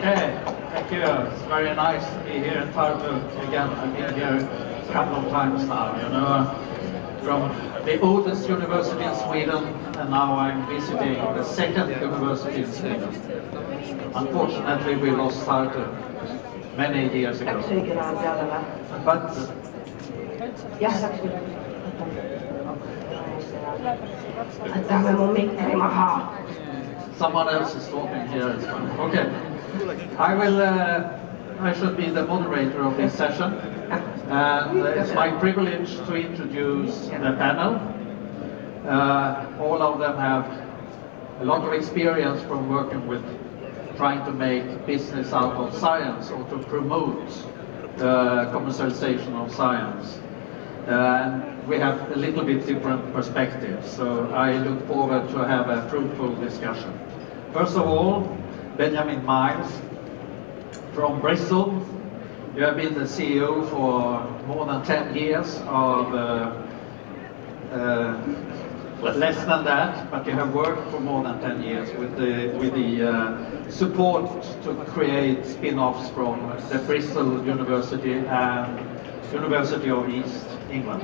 Okay, thank you. It's very nice to be here in Tartu again. I've been here a couple of times now, you know, from the oldest university in Sweden, and now I'm visiting the second university in Sweden. Unfortunately, we lost Tartu many years ago. But someone else is talking here as well. Okay, I should be the moderator of this session, and it's my privilege to introduce the panel. All of them have a lot of experience from working with trying to make business out of science or to promote the commercialization of science. And we have a little bit different perspectives, so I look forward to have a fruitful discussion. First of all, Benjamin Miles from Bristol. You have been the CEO for more than 10 years of less than that, but you have worked for more than 10 years with the support to create spin-offs from the Bristol University and University of East England.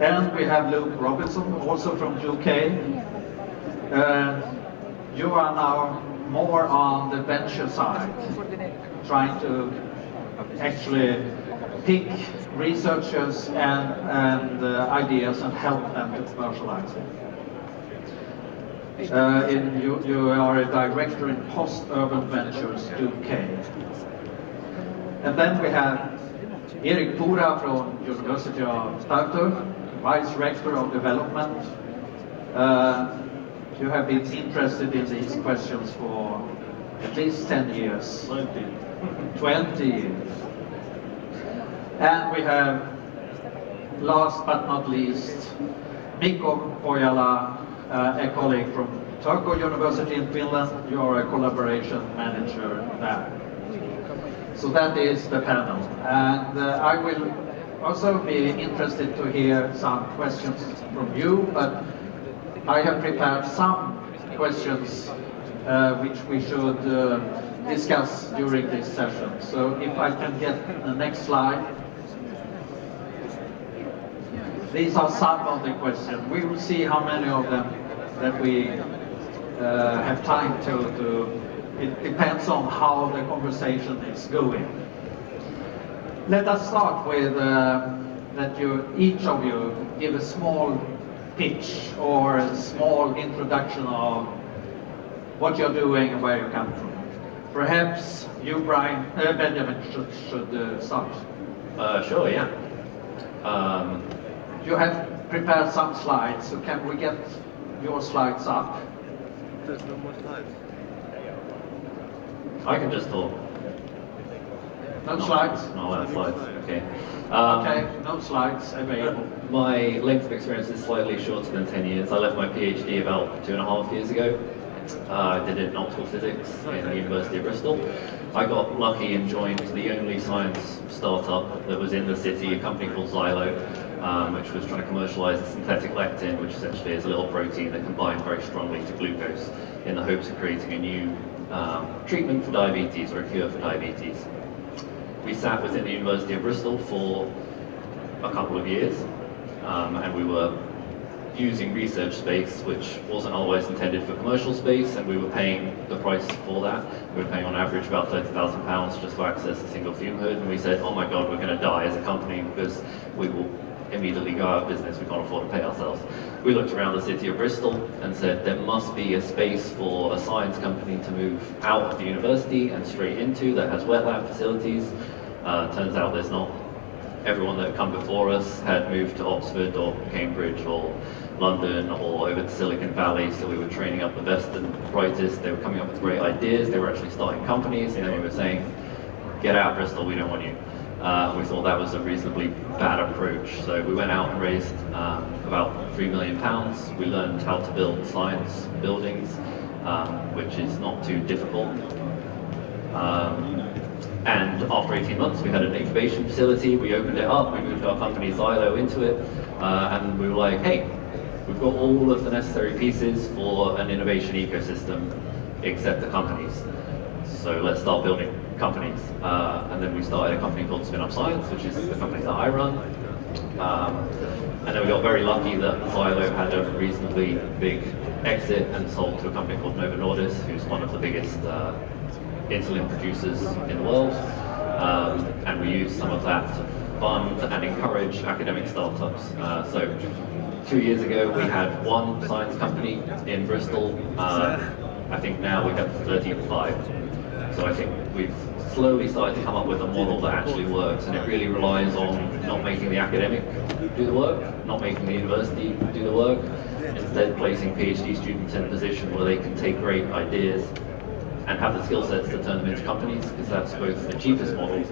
And we have Luke Robinson, also from UK. You are now more on the venture side, trying to actually pick researchers and ideas and help them to commercialize it. You are a director in Post-Urban Ventures UK. And then we have Erik Puura from University of Tartu, Vice-rector of Development. You have been interested in these questions for at least 10 years. 20 years. And we have, last but not least, Mikko, Pohjola, a colleague from Turku University in Finland. You are a collaboration manager there. So that is the panel. And I will also be interested to hear some questions from you, but I have prepared some questions which we should discuss during this session. So if I can get the next slide. These are some of the questions. We will see how many of them that we have time to. It depends on how the conversation is going. Let us start with that each of you give a small pitch or a small introduction of what you're doing and where you come from. Perhaps you, Benjamin, should start. Sure, yeah. You have prepared some slides, so can we get your slides up? There's no more slides. I can just talk. No slides? No slides, okay. Okay, no slides available. My length of experience is slightly shorter than 10 years. I left my PhD about 2.5 years ago. I did it in optical physics in the University of Bristol. I got lucky and joined the only science startup that was in the city, a company called Xylo, which was trying to commercialize a synthetic lectin, which essentially is a little protein that can bind very strongly to glucose in the hopes of creating a new treatment for diabetes or a cure for diabetes. We sat within the University of Bristol for a couple of years, and we were using research space which wasn't always intended for commercial space, and we were paying the price for that. We were paying on average about £30,000 just to access a single fume hood, and we said, oh my god, we're going to die as a company because we will immediately go out of business, we can't afford to pay ourselves. We looked around the city of Bristol and said there must be a space for a science company to move out of the university and straight into that has wet lab facilities. Turns out there's not. Everyone that had come before us had moved to Oxford or Cambridge or London or over to Silicon Valley, so we were training up the best and brightest. They were coming up with great ideas, they were actually starting companies, and then we were saying, get out of Bristol, we don't want you. We thought that was a reasonably bad approach, so we went out and raised about £3 million. We learned how to build science buildings, which is not too difficult. And after 18 months, we had an incubation facility. We opened it up, we moved our company Xylo into it, and we were like, hey, we've got all of the necessary pieces for an innovation ecosystem. except the companies. So let's start building companies. And then we started a company called Spin Up Science, which is the company that I run. And then we got very lucky that Silo had a reasonably big exit and sold to a company called Novo Nordisk, who's one of the biggest insulin producers in the world. And we used some of that to fund and encourage academic startups. So 2 years ago we had one science company in Bristol. I think now we have 35. So I think we've slowly started to come up with a model that actually works, and it really relies on not making the academic do the work, not making the university do the work, instead placing PhD students in a position where they can take great ideas and have the skill sets to turn them into companies, because that's both the cheapest model,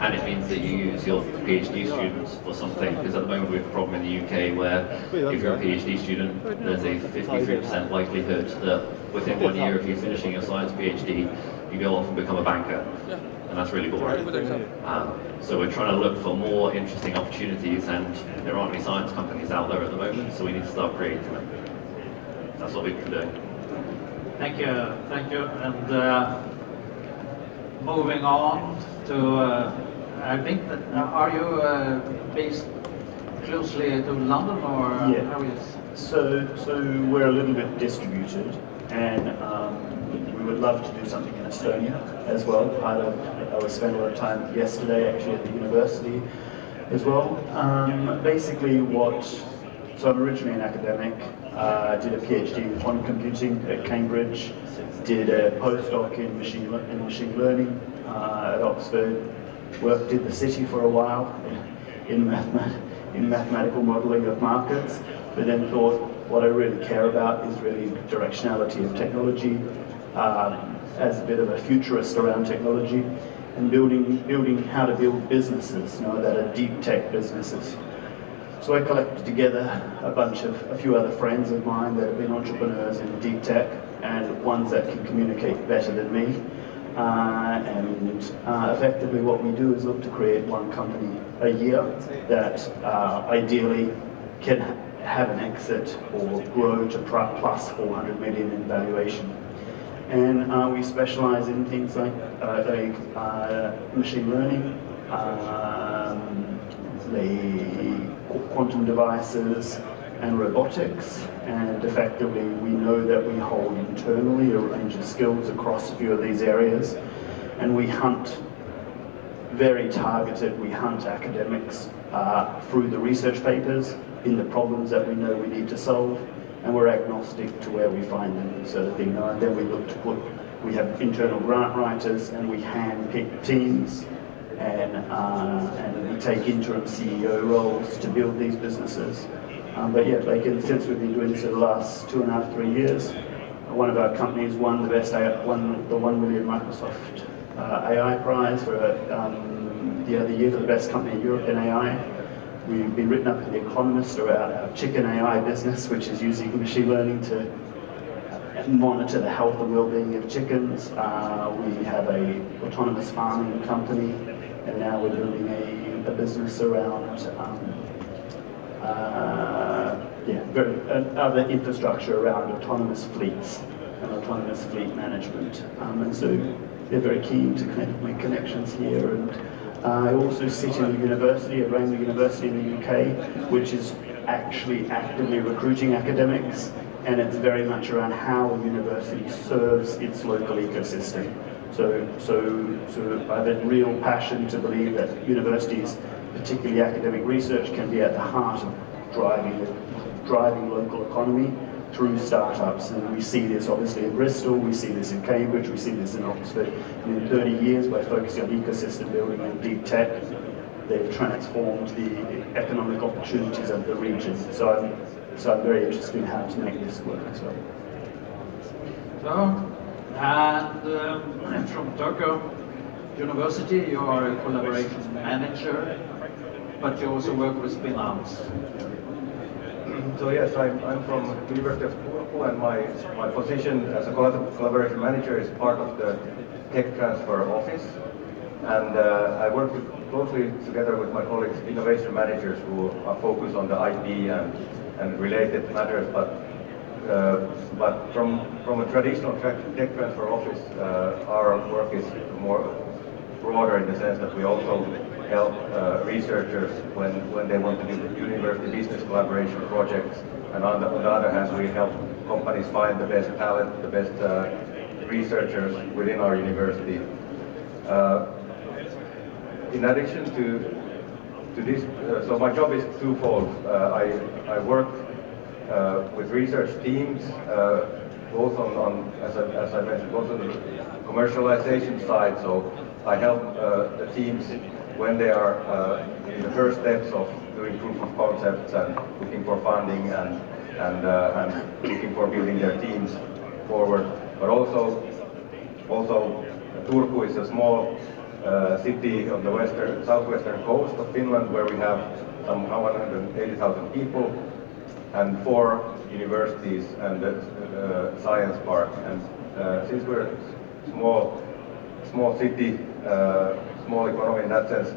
and it means that you use your PhD students for something, because at the moment we have a problem in the UK where if you're a PhD student, there's a 53% likelihood that within 1 year of you finishing your science PhD, you go off and become a banker, and that's really boring. So we're trying to look for more interesting opportunities, and there aren't any science companies out there at the moment, so we need to start creating them. That's what we've been doing. Thank you. And moving on to, I think that, are you based closely to London, or how is? So we're a little bit distributed, and we would love to do something in Estonia as well. I spent a lot of time yesterday actually at the university as well. Basically so I'm originally an academic, did a PhD in quantum computing at Cambridge, did a postdoc in machine learning at Oxford, did the city for a while in mathematical modelling of markets, but then thought what I really care about is really directionality of technology, as a bit of a futurist around technology, and building how to build businesses, that are deep tech businesses. So I collected together a few other friends of mine that have been entrepreneurs in deep tech, and ones that can communicate better than me. And effectively what we do is look to create one company a year that ideally can have an exit or grow to plus 400 million in valuation. And we specialize in things like machine learning, quantum devices, and robotics. And effectively, we know that we hold internally a range of skills across a few of these areas. And we hunt very targeted, we hunt academics through the research papers in the problems that we know we need to solve. And we're agnostic to where we find them, sort of thing. And then we look to we have internal grant writers, and we hand-pick teams, and we take interim CEO roles to build these businesses. But yeah, since we've been doing this for the last 2.5, 3 years, one of our companies won the 1 million Microsoft AI prize for the other year for the best company in Europe in AI. We've been written up in The Economist about our chicken AI business, which is using machine learning to monitor the health and well-being of chickens. We have a autonomous farming company, and now we're building a business around other infrastructure around autonomous fleets and autonomous fleet management. And so they're very keen to kind of make connections here. And I also sit in a university, at Rangel University in the UK, which is actually actively recruiting academics, and it's very much around how a university serves its local ecosystem. So I have a real passion to believe that universities, particularly academic research, can be at the heart of driving local economy through startups. And we see this obviously in Bristol, we see this in Cambridge, we see this in Oxford. And in 30 years, by focusing on ecosystem building and deep tech, they've transformed the economic opportunities of the region. So I'm very interested in how to make this work as well. So, and from Turku University, you are a collaboration manager, but you also work with spin-outs. So yes, I'm from University of Turku, and my position as a collaboration manager is part of the tech transfer office. And I work closely together with my colleagues, innovation managers, who are focused on the IP and related matters. But but from a traditional tech transfer office, our work is more broader in the sense that we also help researchers when they want to do university business collaboration projects, and on the other hand we help companies find the best talent, the best researchers within our university. In addition to this, so my job is twofold. I work with research teams, both on as I mentioned, both on the commercialization side. So I help the teams when they are in the first steps of doing proof of concepts and looking for funding and looking for building their teams forward. But also Turku is a small city on the southwestern coast of Finland, where we have some 180,000 people and 4 universities and the science park. And since we're a small city, small economy in that sense,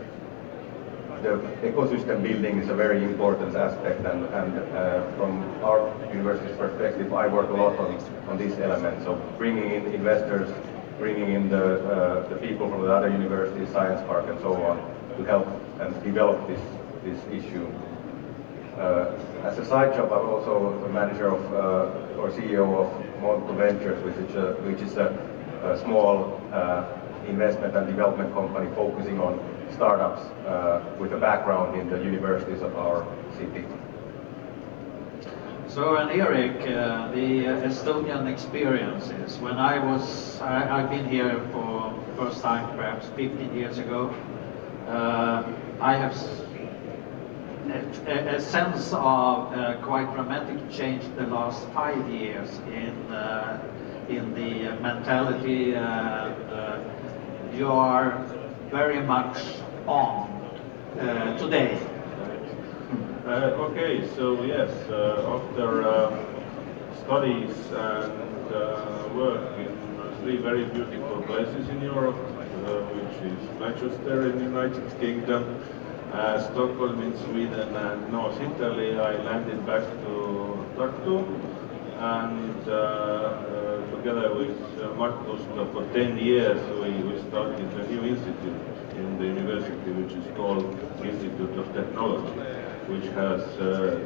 the ecosystem building is a very important aspect, and from our university's perspective, I work a lot on this element. So bringing in investors, bringing in the people from the other universities, science park, and so on, to help and develop this issue. As a side job, I'm also a manager of or CEO of Monto Ventures, which is a small investment and development company focusing on startups with a background in the universities of our city. So, and Erik, the Estonian experiences. When I've been here for first time perhaps 15 years ago. I have a sense of quite dramatic change the last 5 years in the mentality, and you are very much on today. Okay, so yes, after studies and work in 3 very beautiful places in Europe, which is Manchester in the United Kingdom, Stockholm in Sweden, and North Italy, I landed back to Tartu, and together with Markus for 10 years we started a new institute in the university, which is called Institute of Technology, which has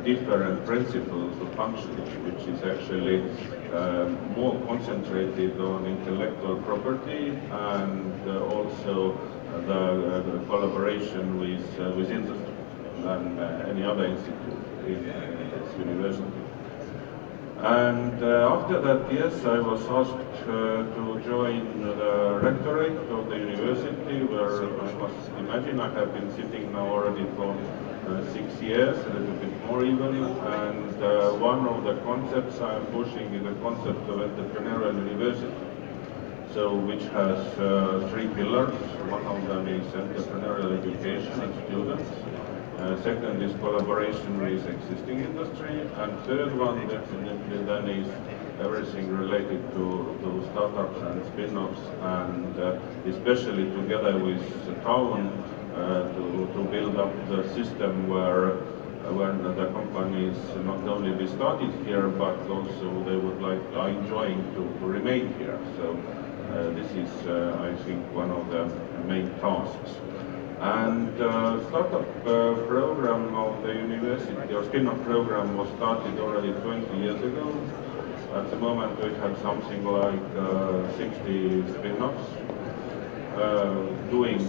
different principles of functioning, which is actually more concentrated on intellectual property and also the collaboration with industry than any other institute in this university. And after that, yes, I was asked to join the rectorate of the university, where I must imagine I have been sitting now already for 6 years, a little bit more even, and one of the concepts I'm pushing is the concept of entrepreneurial university, so which has 3 pillars. One of them is entrepreneurial education and students. Second is collaboration with existing industry, and third one definitely then is everything related to startups and spin-offs, and especially together with the town to build up the system where the companies not only be started here, but also they would are enjoying to remain here. So this is, I think, one of the main tasks. And startup program of the university, or spin-off program, was started already 20 years ago. At the moment we have something like 60 spin-offs, doing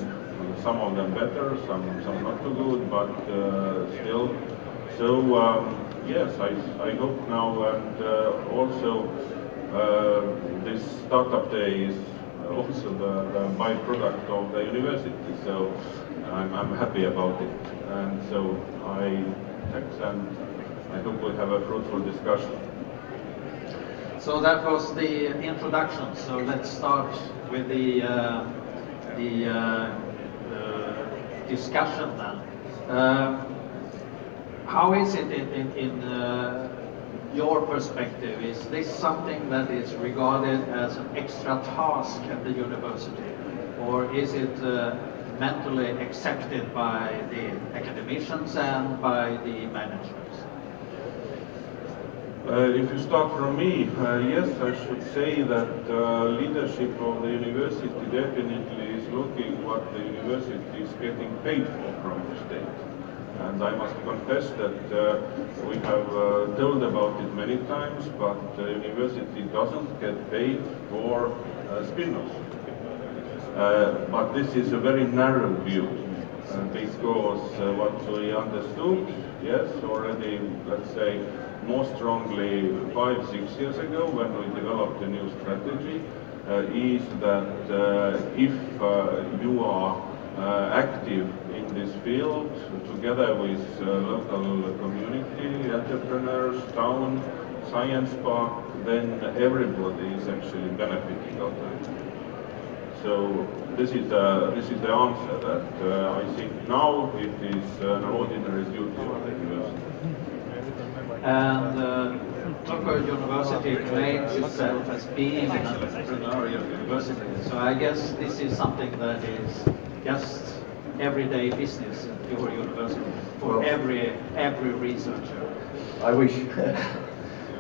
some of them better, some not so good, but still. So yes, I hope now, and also this startup day is also the byproduct of the university, so I'm happy about it. And so thanks, and I hope we'll have a fruitful discussion. So that was the introduction. So let's start with the discussion then. How is it in your perspective? Is this something that is regarded as an extra task at the university, or is it mentally accepted by the academicians and by the managers? If you start from me, yes, I should say that leadership of the university definitely is looking what the university is getting paid for from the state. And I must confess that we have told about it many times, but the university doesn't get paid for spin-offs. But this is a very narrow view, because what we understood, yes, already, let's say, more strongly 5-6 years ago when we developed a new strategy, is that if you are active in this field together with local community, entrepreneurs, town, science park, then everybody is actually benefiting out of it. So this is the answer that I think now it is an ordinary duty of the university. And Turku University claims itself as being an entrepreneurial university. So I guess this is something that is just everyday business at your university for well, every researcher. I wish.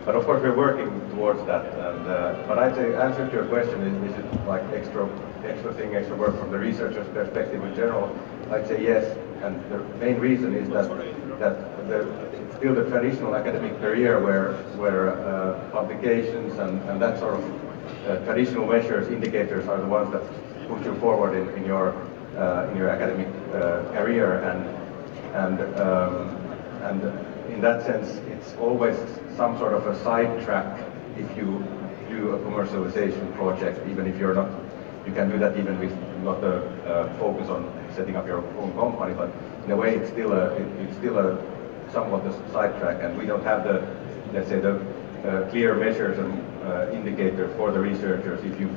But of course we're working towards that. And, but I'd say answer to your question is it like extra work from the researcher's perspective in general? I'd say yes. And the main reason is that it's still the traditional academic career where publications and that sort of traditional measures, indicators are the ones that push you forward in your academic career, and in that sense, it's always some sort of a sidetrack if you do a commercialization project, even if you're not. You can do that even with not a focus on setting up your own company, but in a way, it's still a somewhat a sidetrack, and we don't have the, let's say, the clear measures and indicators for the researchers. If you've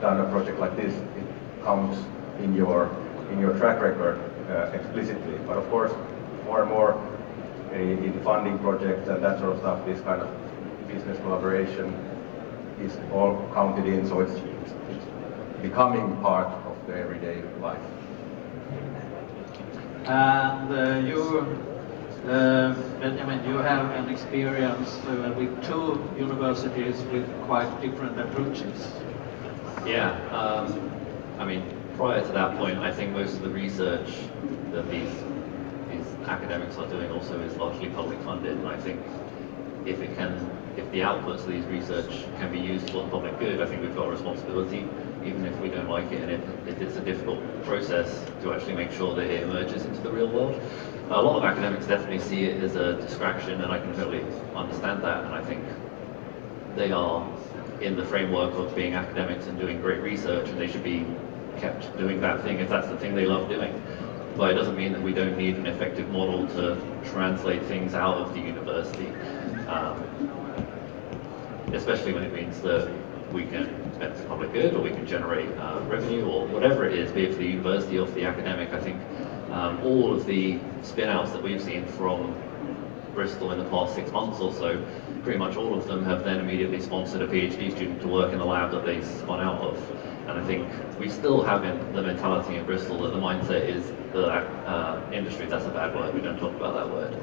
done a project like this, it counts in your track record explicitly. But of course, more and more in funding projects and that sort of stuff, this kind of business collaboration is all counted in, so it's becoming part of the everyday life. And Benjamin, you have an experience with two universities with quite different approaches. Yeah, I mean, prior to that point, I think most of the research that these academics are doing also is largely public funded, and I think if the outputs of these research can be used for the public good, I think we've got a responsibility, even if we don't like it, and if it's a difficult process, to actually make sure that it emerges into the real world. A lot of academics definitely see it as a distraction, and I can totally understand that, and I think they are in the framework of being academics and doing great research, and they should be kept doing that thing if that's the thing they love doing. But it doesn't mean that we don't need an effective model to translate things out of the university, especially when it means that we can benefit public good, or we can generate revenue, or whatever it is, be it for the university or for the academic. I think all of the spin-outs that we've seen from Bristol in the past 6 months or so, pretty much all of them have then immediately sponsored a PhD student to work in the lab that they spun out of. And I think we still have the mentality in Bristol that the mindset is the industry. That's a bad word, we don't talk about that word.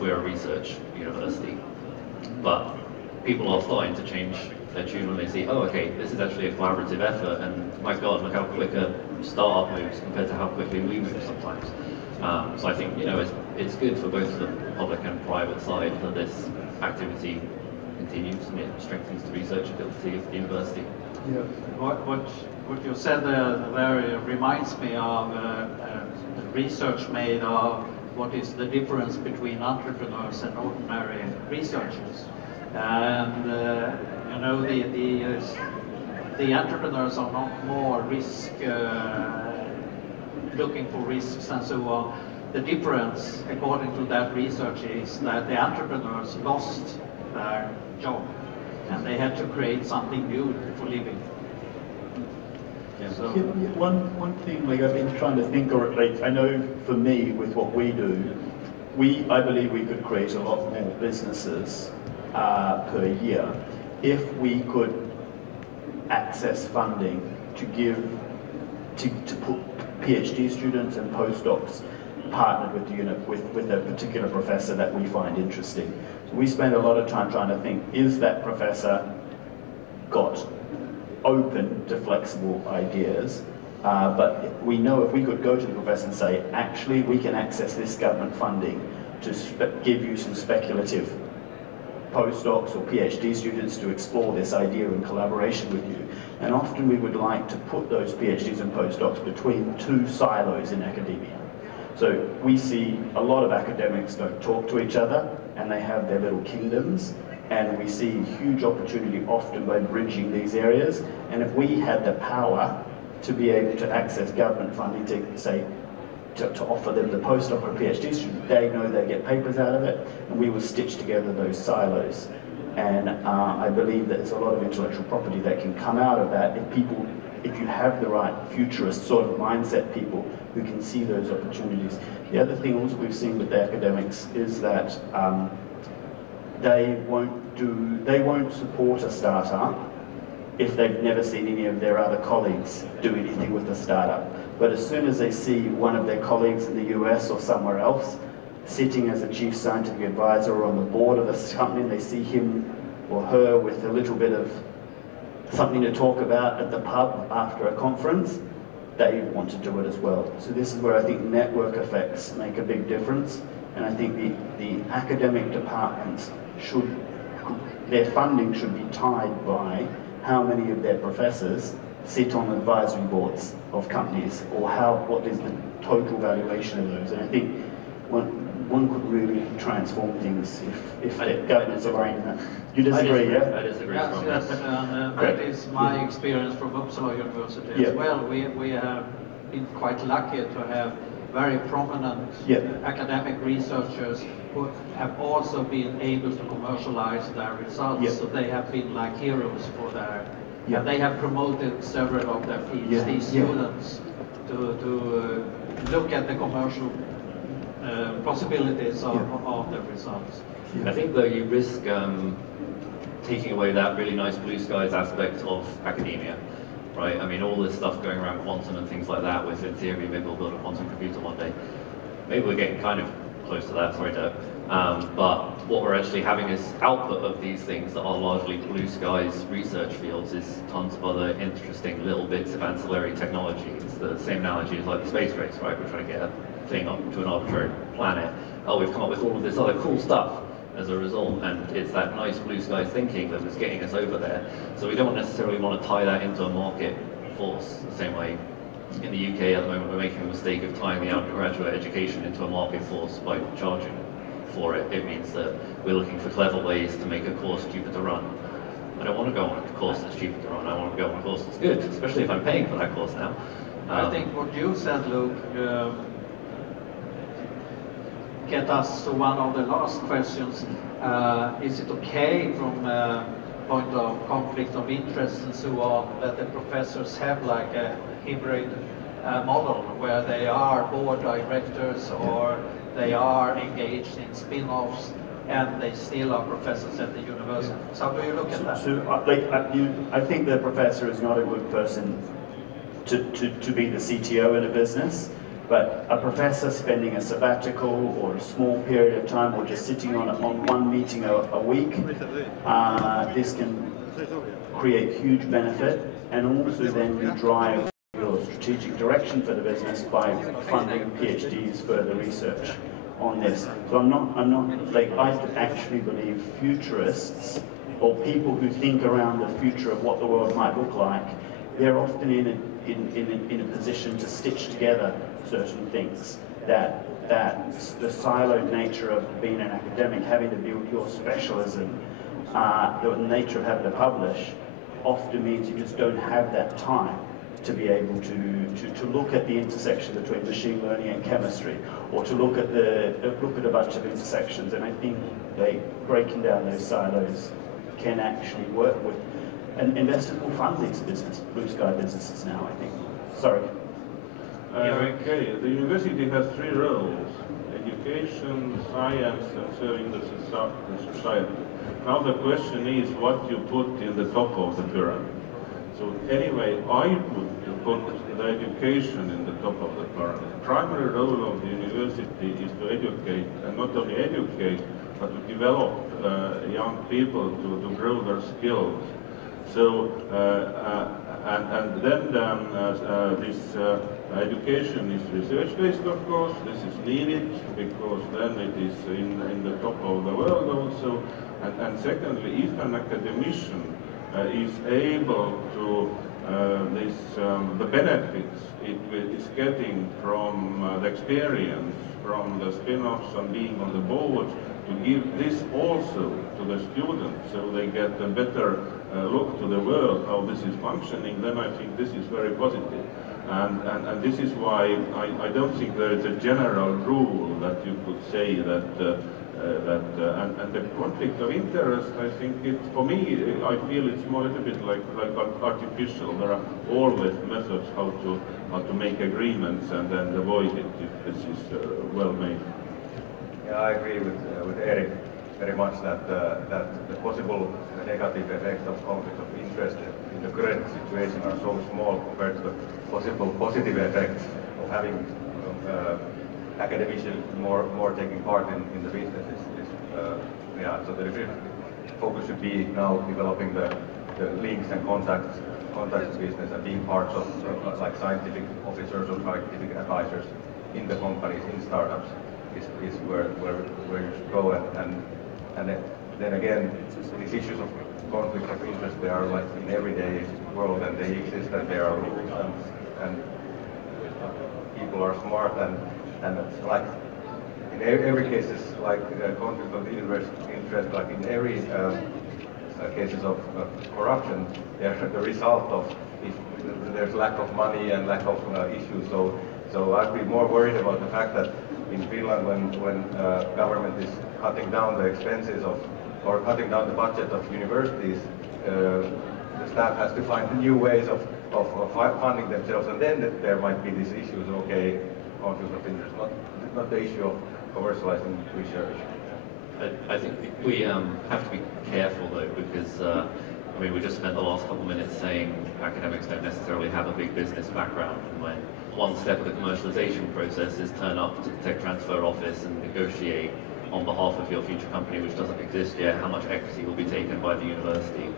We're a research university. But people are starting to change their tune when they see, oh, okay, this is actually a collaborative effort, and my God, look how quick a startup moves compared to how quickly we move sometimes. So I think, it's good for both the public and private side that this activity continues, and it strengthens the research ability of the university. Yeah. What you said there reminds me of the research made of what is the difference between entrepreneurs and ordinary researchers. And the entrepreneurs are not more looking for risks and so on. The difference, according to that research, is that the entrepreneurs lost their job and they had to create something new for living. Yeah. So one thing, like I've been trying to think, or like I know for me with what we do, I believe we could create a lot more businesses per year if we could access funding to put PhD students and postdocs partnered with a particular professor that we find interesting. So we spend a lot of time trying to think, is that professor got open to flexible ideas? But we know if we could go to the professor and say, actually, we can access this government funding to give you some speculative postdocs or PhD students to explore this idea in collaboration with you. And often we would like to put those PhDs and postdocs between two silos in academia. So we see a lot of academics don't talk to each other and they have their little kingdoms, and we see huge opportunity often by bridging these areas. And if we had the power to be able to access government funding to say, to offer them the postdoc or PhD student, they know they get papers out of it, and we will stitch together those silos. And I believe that there's a lot of intellectual property that can come out of that if you have the right futurist sort of mindset people who can see those opportunities. The other thing also we've seen with the academics is that they won't support a startup if they've never seen any of their other colleagues do anything with the startup. But as soon as they see one of their colleagues in the US or somewhere else sitting as a chief scientific advisor or on the board of this company, and they see him or her with a little bit of something to talk about at the pub after a conference, they want to do it as well. So this is where I think network effects make a big difference, and I think the academic departments their funding should be tied by how many of their professors sit on advisory boards of companies, or what is the total valuation of those. And I think one could really transform things if the governments are around that. You disagree, yeah? I disagree. Yes, and that is my experience from Uppsala University as well. We have been quite lucky to have very prominent academic researchers who have also been able to commercialize their results. So they have been like heroes for their, and they have promoted several of their PhD students to look at the commercial possibilities of the results. I think though you risk taking away that really nice blue skies aspect of academia, right? I mean, all this stuff going around quantum and things like that, with in theory maybe we'll build a quantum computer one day. Maybe we're getting kind of close to that, sorry Dirk. But what we're actually having is output of these things that are largely blue skies research fields is tons of other interesting little bits of ancillary technology. It's the same analogy as like the space race, right? We're trying to get a thing up to an arbitrary planet. Oh, we've come up with all of this other cool stuff as a result, and it's that nice blue skies thinking that was getting us over there. So we don't necessarily want to tie that into a market force the same way in the UK at the moment we're making the mistake of tying the undergraduate education into a market force by charging for it. It means that we're looking for clever ways to make a course cheaper to run. I don't want to go on a course that's cheaper to run, I want to go on a course that's good, especially if I'm paying for that course now. I think what you said, Luke, get us to one of the last questions. Is it okay from a point of conflict of interest and so on that the professors have like a hybrid model where they are board directors or they are engaged in spin-offs and they still are professors at the university? So how do you look at that? I think the professor is not a good person to be the CTO in a business. But a professor spending a sabbatical or a small period of time or just sitting on one meeting a week, this can create huge benefit, and also then you drive your strategic direction for the business by funding PhDs further research on this. So I'm not like, I actually believe futurists or people who think around the future of what the world might look like, they're often in a position to stitch together certain things that the siloed nature of being an academic, having to build your specialism, the nature of having to publish, often means you just don't have that time to be able to look at the intersection between machine learning and chemistry, or to look at a bunch of intersections. And I think breaking down those silos can actually work with. And investors will fund these blue sky businesses now, I think. Sorry. Okay, the university has three roles: education, science, and serving the society. Now the question is what you put in the top of the pyramid. So anyway, I put the education in the top of the pyramid. The primary role of the university is to educate, and not only educate, but to develop young people to grow their skills. So, and then this education is research-based, of course. This is needed because then it is in the top of the world also. And secondly, if an academician is able to the benefits it is getting from the experience, from the spin-offs and being on the board, to give this also to the students so they get a better look to the world, how this is functioning, then I think this is very positive. And this is why I don't think there is a general rule that you could say that and the conflict of interest, I think for me, I feel it's more a little bit like artificial. There are always methods how to make agreements and then avoid it if this is well made. Yeah, I agree with Erik very much that the possible negative effects of conflict of interest in the current situation are so small compared to the possible positive effects of having academicians more taking part in the business. Yeah, so the focus should be now developing the links and contacts business and being part of like scientific officers or scientific advisors in the companies, in startups, is where you should go. And then again, these issues of conflict of interest, they are like in everyday world, and they exist, and there are rules, and people are smart, and like in every case is like conflict of interest, like in every cases of corruption, they are the result of if there's lack of money and lack of issues. So I'd be more worried about the fact that in Finland, when government is cutting down the expenses or cutting down the budget of universities, the staff has to find new ways of funding themselves, and then there might be these issues. Okay, conflict of interest, not the issue of commercializing research. I think we have to be careful though, because I mean, we just spent the last couple of minutes saying academics don't necessarily have a big business background, and when one step of the commercialization process is turn up to the tech transfer office and negotiate on behalf of your future company, which doesn't exist yet, how much equity will be taken by the university.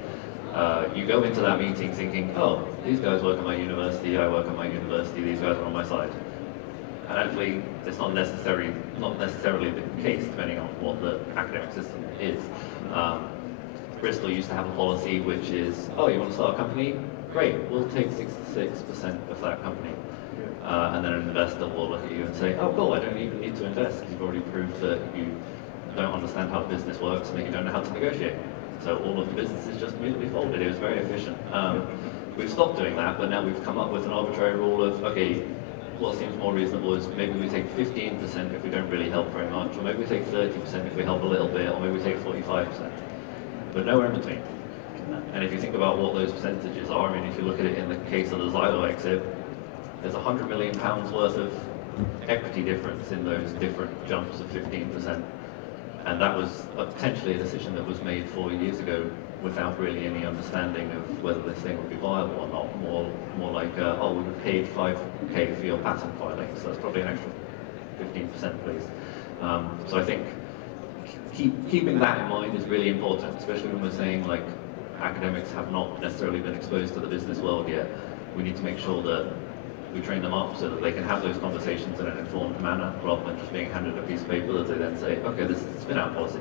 You go into that meeting thinking, oh, these guys work at my university, I work at my university, these guys are on my side. And actually, it's not necessarily the case, depending on what the academic system is. Bristol used to have a policy which is, oh, you want to start a company? Great, we'll take 66% of that company. And then an investor will look at you and say, oh, cool, I don't even need to invest. You've already proved that you don't understand how business works and that you don't know how to negotiate. So all of the businesses just immediately folded. It was very efficient. We've stopped doing that, but now we've come up with an arbitrary rule of, okay, what seems more reasonable is maybe we take 15% if we don't really help very much, or maybe we take 30% if we help a little bit, or maybe we take 45%. But nowhere in between. And if you think about what those percentages are, I mean, if you look at it in the case of the Xylo exit, there's £100 million worth of equity difference in those different jumps of 15%. And that was potentially a decision that was made 4 years ago without really any understanding of whether this thing would be viable or not. More like, oh, we were paid 5k for your patent filing, so that's probably an extra 15%, please. So I think keeping that in mind is really important, especially when we're saying like academics have not necessarily been exposed to the business world yet. We need to make sure that we train them up so that they can have those conversations in an informed manner, rather than just being handed a piece of paper that they then say, okay, this is the spin-out policy.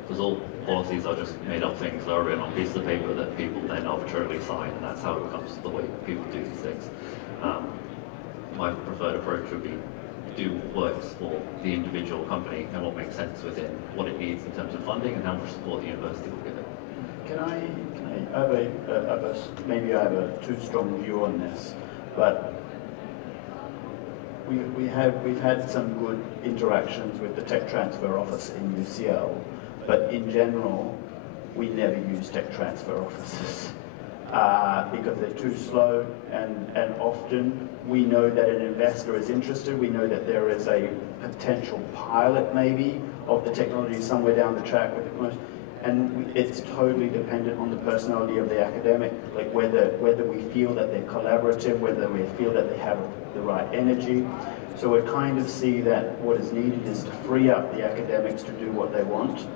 Because all policies are just made up things that are written on pieces of paper that people then arbitrarily sign, and that's how it becomes the way people do these things. My preferred approach would be do what works for the individual company and what makes sense within what it needs in terms of funding and how much support the university will give it. Can I maybe I have a too strong view on this, but we've had some good interactions with the tech transfer office in UCL, but in general, we never use tech transfer offices because they're too slow, and often we know that an investor is interested, we know that there is a potential pilot maybe of the technology somewhere down the track with the commercial, and it's totally dependent on the personality of the academic, like whether we feel that they're collaborative, whether we feel that they have the right energy. So we kind of see that what is needed is to free up the academics to do what they want,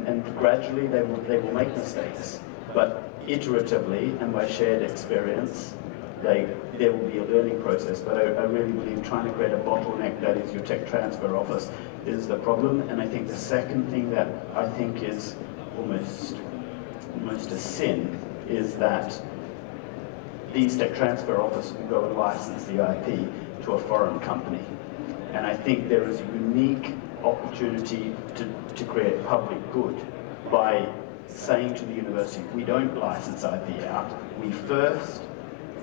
and gradually they will make mistakes, but iteratively and by shared experience, there will be a learning process. But I really believe trying to create a bottleneck that is your tech transfer office is the problem. And I think the second thing that I think is almost a sin is that these tech transfer offices will go and license the IP to a foreign company. And I think there is a unique opportunity to create public good by saying to the university, we don't license IP out. We first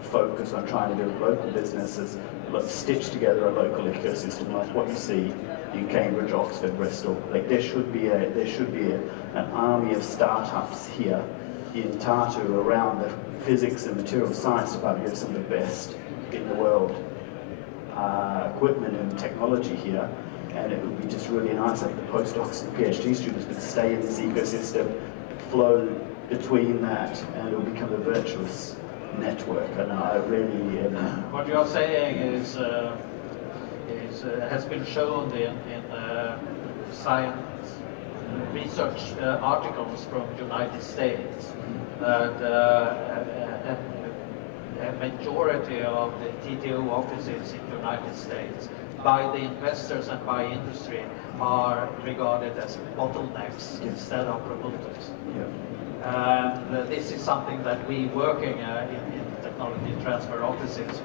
focus on trying to build local businesses, stitch together a local ecosystem like what you see in Cambridge, Oxford, Bristol. Like there should be an army of startups here in Tartu around the physics and material science department. You have some of the best in the world equipment and technology here, and it would be just really nice if the postdocs and PhD students could stay in this ecosystem, flow between that, and it will become a virtuous network. And I really what you're saying is has been shown in science research articles from the United States that a majority of the TTO offices in the United States by the investors and by industry are regarded as bottlenecks instead of promoters. And this is something that we working in technology transfer offices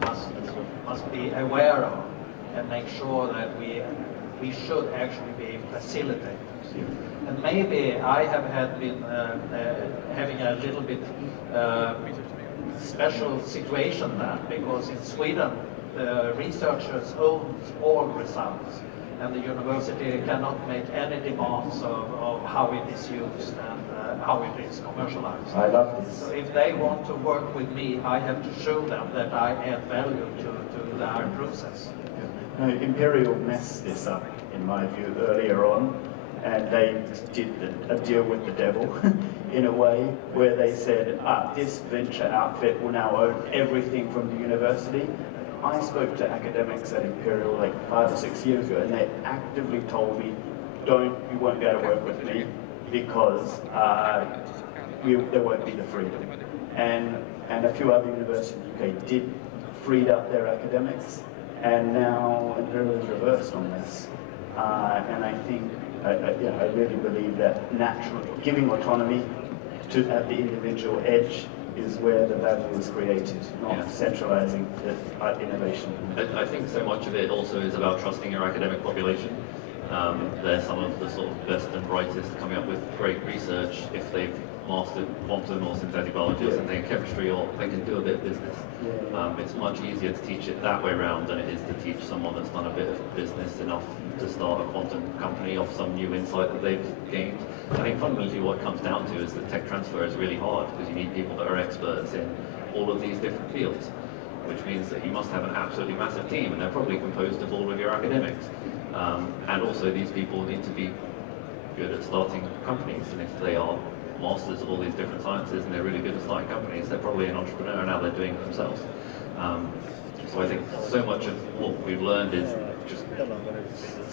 must be aware of and make sure that we should actually be facilitators. And maybe I have been having a little bit special situation then, because in Sweden the researchers own all results and the university cannot make any demands of how it is used and how it is commercialized. I love this. So if they want to work with me, I have to show them that I add value to their process. Imperial messed this up, in my view, earlier on, and they did a deal with the devil in a way where they said, this venture outfit will now own everything from the university. I spoke to academics at Imperial like 5 or 6 years ago, and they actively told me, you won't be able to work with me because there won't be the freedom. And a few other universities in the UK did freed up their academics, and now Imperial is reversed on this. And I think, I really believe that naturally giving autonomy at the individual edge is where the value is created, not centralizing the innovation. I think so much of it also is about trusting your academic population. They're some of the sort of best and brightest coming up with great research if they've mastered quantum or synthetic biology or something, chemistry, or they can do a bit of business. It's much easier to teach it that way around than it is to teach someone that's done a bit of business enough to start a quantum company off some new insight that they've gained. I think fundamentally what it comes down to is that tech transfer is really hard because you need people that are experts in all of these different fields, which means that you must have an absolutely massive team, and they're probably composed of all of your academics. And also these people need to be good at starting companies, and if they are masters of all these different sciences and they're really good at starting companies, they're probably an entrepreneur and now they're doing it themselves. So I think so much of what we've learned is just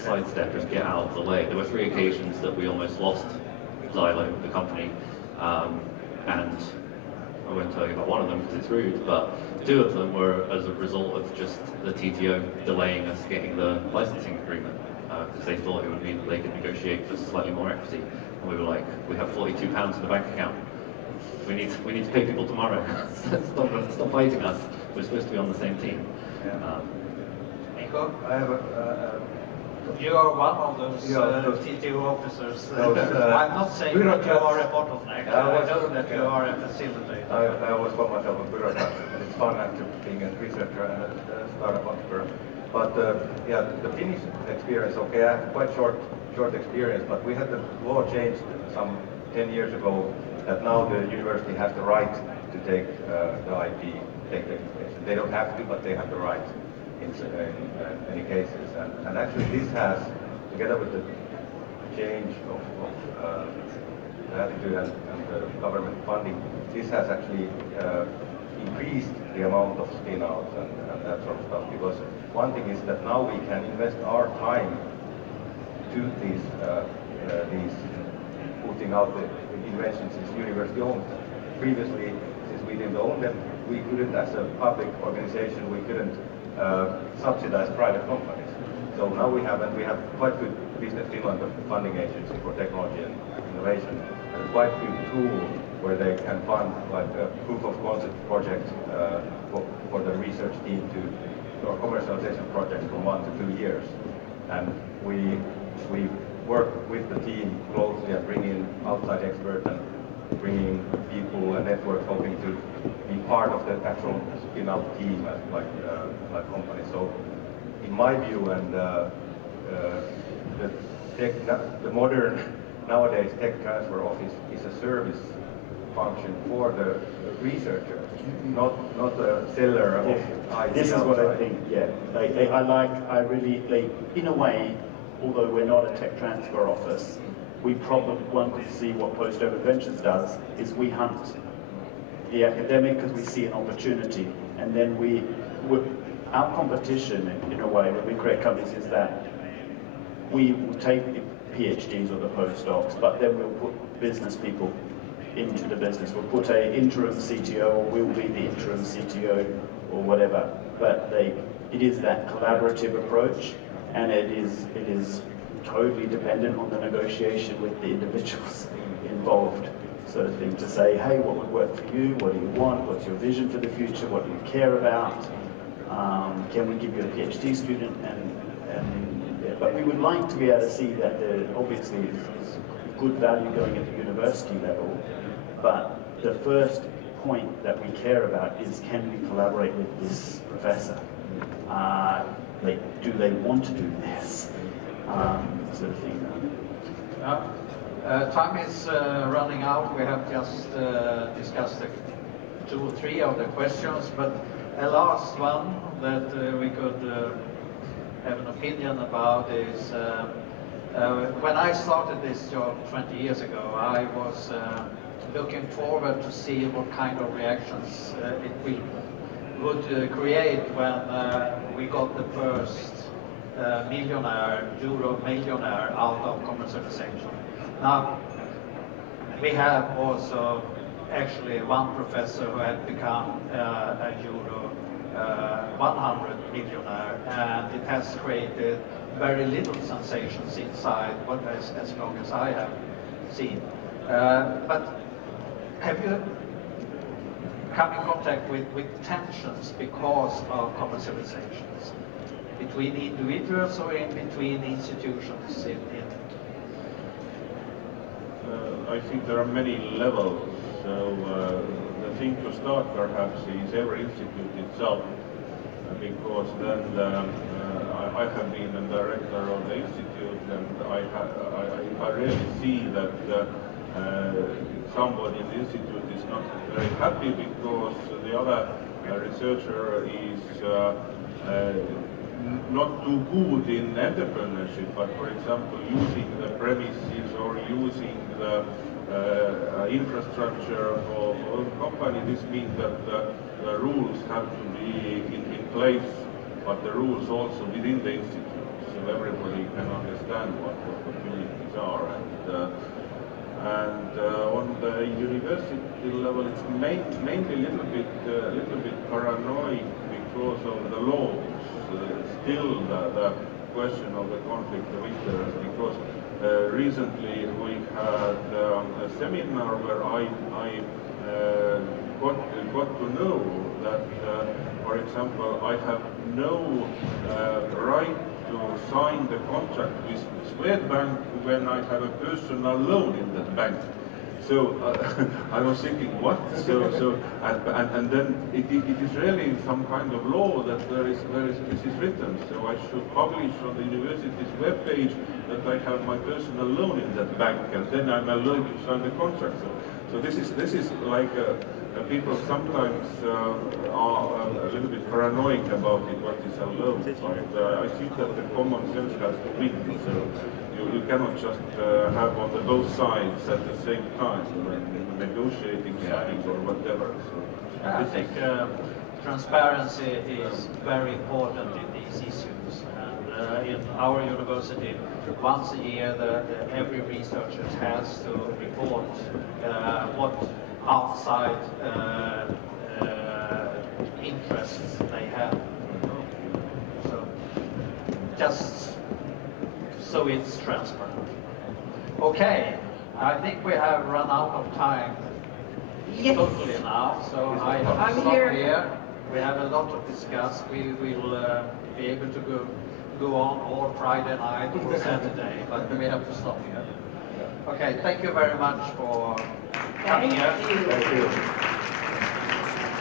sidestep and get out of the way. There were 3 occasions that we almost lost Xylo, the company, and I won't tell you about one of them because it's rude, but 2 of them were as a result of just the TTO delaying us getting the licensing agreement because they thought it would mean that they could negotiate for slightly more equity. And we were like, we have £42 in the bank account. We need to pay people tomorrow. Stop fighting us. We're supposed to be on the same team. Mikko, I have you are one of those TTO officers. I'm not saying that you are a bottleneck. I know that you are a facilitator. I always call myself a bureaucrat, and it's fun after being a researcher and a startup entrepreneur. But the Finnish experience, okay, I have quite short experience, but we had the law changed some 10 years ago that now the university has the right to take the IP, take the information. They don't have to, but they have the right in many cases. And actually this has, together with the change of attitude and the government funding, this has actually increased the amount of spin-outs and that sort of stuff. Because one thing is that now we can invest our time to these putting out the inventions since university owned them. Previously, since we didn't own them, we couldn't, as a public organization, we couldn't subsidize private companies. So now we have quite good Business Finland funding agency for technology and innovation, and a quite good tool where they can fund like a proof of concept project for the research team or commercialization projects from 1 to 2 years. And we work with the team closely and bring in outside experts and bring in people and networks hoping to be part of the actual spin-out team like companies. So in my view, and the modern nowadays tech transfer office is a service function for the researcher, not a seller of IT. This is what I think. Yeah, I really in a way, although we're not a tech transfer office, we probably, one could see what Post Open Ventures does, is we hunt the academic because we see an opportunity, and then our competition in a way when we create companies is that we will take the PhDs or the postdocs, but then we'll put business people into the business. We'll put an interim CTO, or we'll be the interim CTO or whatever, but it is that collaborative approach, and it is totally dependent on the negotiation with the individuals involved, sort of thing, to say, hey, what would work for you? What do you want? What's your vision for the future? What do you care about? Can we give you a PhD student? Yeah, but we would like to be able to see that there obviously is good value going at the university level, but the first point that we care about is, can we collaborate with this professor? Do they want to do this? Sort of thing. Time is running out. We have just discussed 2 or 3 of the questions, but a last one that we could have an opinion about is, when I started this job 20 years ago, I was looking forward to see what kind of reactions it would create when we got the first euro millionaire out of commercialization. Now, we have also actually one professor who had become a euro 100 millionaire, and it has created very little sensations inside, as long as I have seen. But have you come in contact with tensions because of commercializations between individuals or in between institutions? I think there are many levels. So the thing to start perhaps is every institute itself, because then I have been a director of the institute, and I really see that somebody in the institute is not very happy because the other researcher is not too good in entrepreneurship, but for example using the premises or using the infrastructure of a company. This means that the rules have to be in place, but the rules also within the institute, so everybody can understand what the opportunities are. And on the university level, it's mainly a little bit paranoid because of the laws. Still, the question of the conflict of interest, because recently we had a seminar where I got to know that, for example, I have no right to sign the contract with Swedbank when I have a personal loan in that bank. So I was thinking, what? And then it is really some kind of law that this is written. So I should publish on the university's webpage that I have my personal loan in that bank, and then I'm allowed to sign the contract. So this is like people sometimes are a little bit paranoid about it, what is allowed. But I think that the common sense has to win. So You cannot just have on the both sides at the same time when negotiating something or whatever. So I think transparency is very important in these issues. And in our university, once a year, every researcher has to report what outside interests they have. So just so it's transparent. Okay, I think we have run out of time. Yes. Totally now, so I have to stop here. We have a lot to discuss. We will be able to go on all Friday night or Saturday, but we have to stop here. Okay, thank you very much for coming here. Thank you.